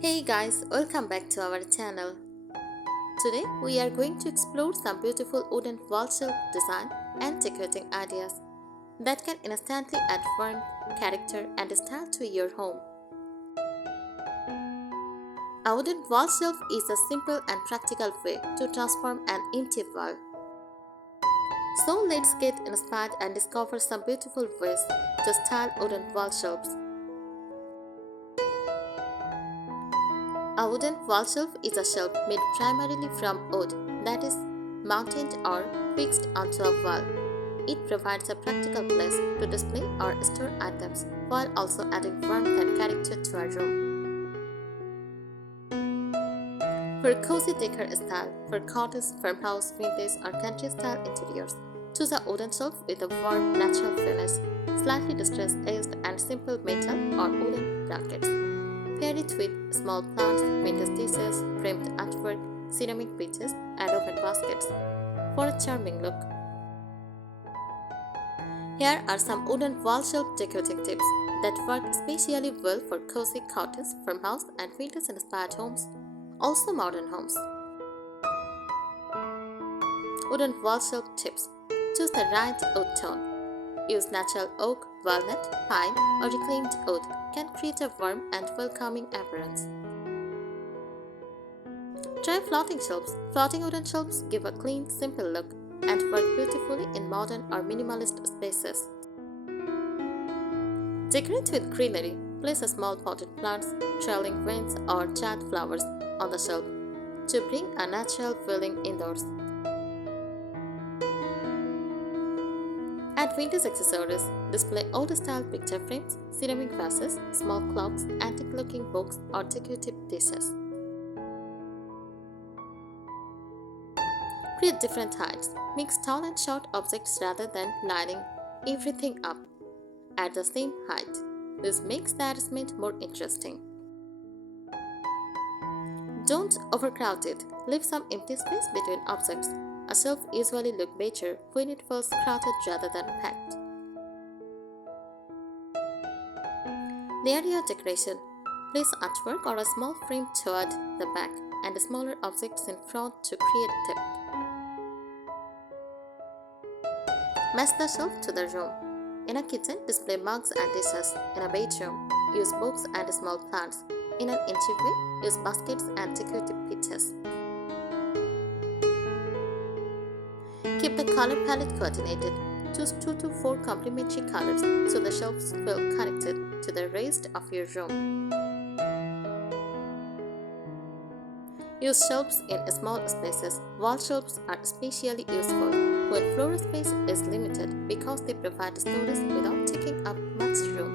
Hey guys, welcome back to our channel. Today we are going to explore some beautiful wooden wall shelf design and decorating ideas that can instantly add warmth, character and style to your home. A wooden wall shelf is a simple and practical way to transform an empty wall. So let's get inspired and discover some beautiful ways to style wooden wall shelves. A wooden wall shelf is a shelf made primarily from wood that is mounted or fixed onto a wall. It provides a practical place to display or store items while also adding warmth and character to a room. For cozy decor style, for cottage, farmhouse, vintage, or country style interiors, choose a wooden shelf with a warm, natural finish, slightly distressed edged and simple metal or wooden brackets. Pair it with small plants, vintage dishes, framed artwork, ceramic pieces, and open baskets for a charming look. Here are some wooden wall shelf decorating tips that work especially well for cozy cottage, farmhouse, and vintage-inspired homes, also modern homes. Wooden wall shelf tips. Choose the right wood tone. Use natural oak, walnut, pine, or reclaimed wood can create a warm and welcoming appearance. Try floating shelves. Floating wooden shelves give a clean, simple look and work beautifully in modern or minimalist spaces. Decorate with greenery. Place a small potted plants, trailing vines, or jade flowers on the shelf to bring a natural feeling indoors. Add vintage accessories. Display old-style picture frames, ceramic vases, small clocks, antique-looking books, or decorative dishes. Create different heights. Mix tall and short objects rather than lining everything up at the same height. This makes the arrangement more interesting. Don't overcrowd it. Leave some empty space between objects. A shelf usually looks better when it feels crowded rather than packed. Layer your decoration. Place artwork or a small frame toward the back and smaller objects in front to create depth. Match the shelf to the room. In a kitchen, display mugs and dishes. In a bedroom, use books and small plants. In an entryway, use baskets and decorative pieces. Keep the color palette coordinated. Choose 2 to 4 complementary colors so the shelves feel connected to the rest of your room. Use shelves in small spaces. Wall shelves are especially useful when floor space is limited because they provide storage without taking up much room.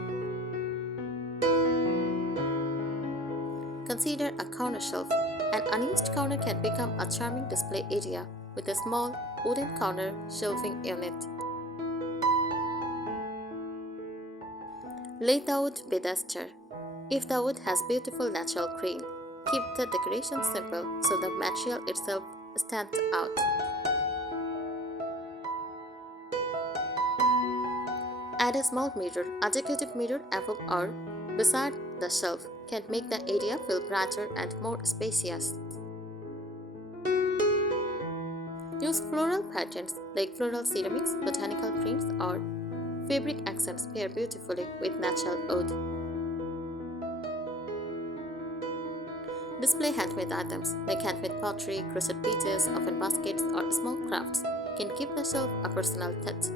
Consider a corner shelf. An unused corner can become a charming display area with a small wooden corner shelving unit. Let the wood be the star. If the wood has beautiful natural grain, keep the decoration simple so the material itself stands out. Add a small mirror. A decorative mirror above or beside the shelf can make the area feel brighter and more spacious. Use floral patterns like floral ceramics, botanical prints, or fabric accents pair beautifully with natural wood. Display handmade items like handmade pottery, crochet pieces, open baskets, or small crafts can give the shelf a personal touch.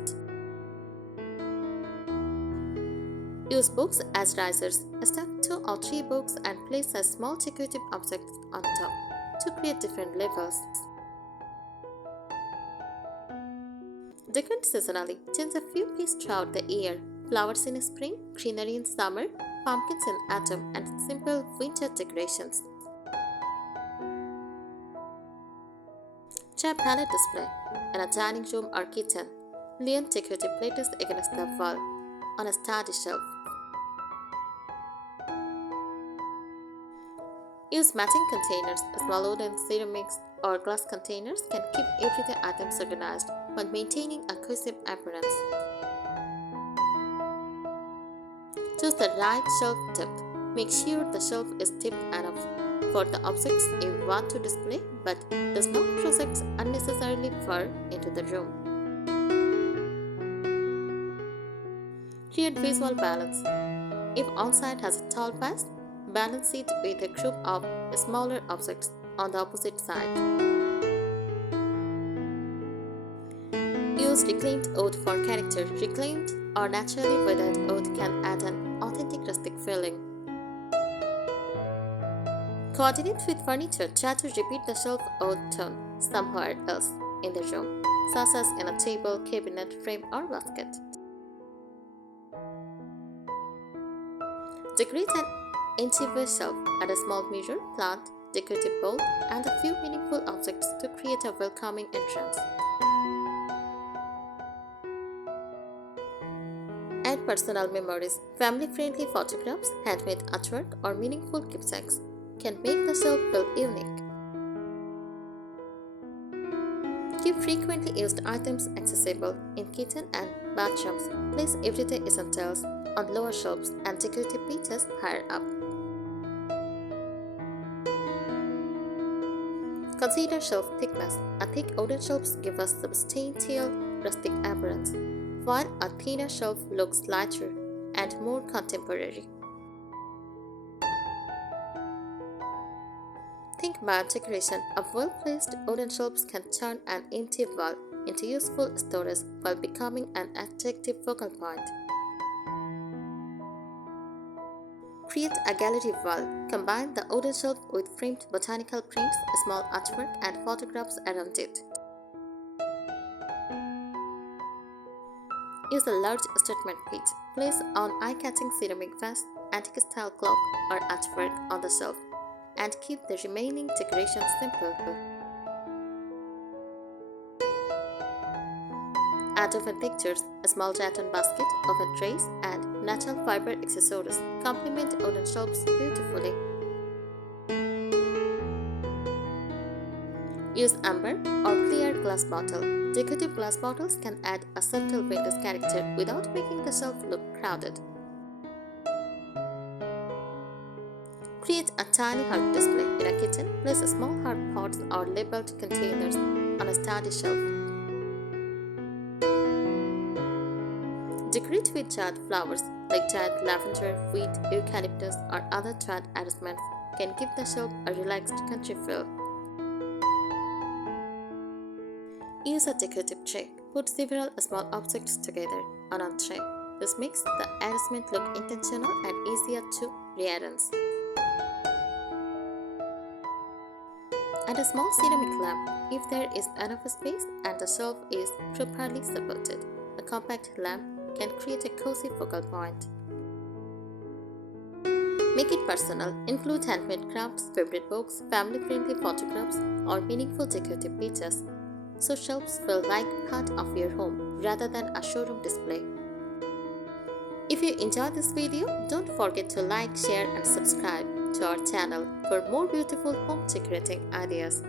Use books as risers. Stack 2 or 3 books and place a small decorative object on top to create different levels. Decorate seasonally. Change a few pieces throughout the year. Flowers in spring, greenery in summer, pumpkins in autumn, and simple winter decorations. Try palette display. In a dining room or kitchen, lean decorative plates against the wall on a sturdy shelf. Use matching containers. Small wooden, ceramics, or glass containers can keep everyday items organized while maintaining a cohesive appearance. Choose the right shelf depth. Make sure the shelf is deep enough for the objects you want to display but does not project unnecessarily far into the room. Create visual balance. If on-site has a tall vase, balance it with a group of smaller objects on the opposite side. Use reclaimed wood for character. Reclaimed or naturally weathered wood can add an authentic rustic feeling. Coordinate with furniture. Try to repeat the shelf wood tone somewhere else in the room, such as in a table, cabinet, frame, or basket. Decorate an entryway shelf, add a small mirror, plant, decorative bowl, and a few meaningful objects to create a welcoming entrance. Add personal memories. Family-friendly photographs, handmade artwork, or meaningful keepsakes can make the shelf feel unique. Keep frequently used items accessible in kitchen and bathrooms. Place everyday essentials on lower shelves and decorative pieces higher up. Consider shelf thickness. A thick wooden shelves give us substantial rustic appearance, while a thinner shelf looks lighter and more contemporary. Think about decoration. A well-placed wooden shelves can turn an empty wall into useful storage while becoming an attractive focal point. Create a gallery wall. Combine the wooden shelf with framed botanical prints, small artwork, and photographs around it. Use a large statement page. Place an eye-catching ceramic vase, antique-style clock, or artwork on the shelf, and keep the remaining decoration simple. Add oven pictures, a small rattan basket, oven trays, and natural fiber accessories complement wooden shelves beautifully. Use amber or clear glass bottle. Decorative glass bottles can add a subtle vintage character without making the shelf look crowded. Create a tiny heart display. In a kitchen, place a small heart pots or labeled containers on a sturdy shelf. Decorate with dried flowers like dried lavender, wheat, eucalyptus, or other dried arrangements can give the shelf a relaxed country feel. Use a decorative tray. Put several small objects together on a tray. This makes the arrangement look intentional and easier to rearrange. Add a small ceramic lamp if there is enough space and the shelf is properly supported. A compact lamp can create a cozy focal point. Make it personal. Include handmade crafts, favorite books, family-friendly photographs, or meaningful decorative pieces, so shelves feel like part of your home rather than a showroom display. If you enjoyed this video, don't forget to like, share, and subscribe to our channel for more beautiful home decorating ideas.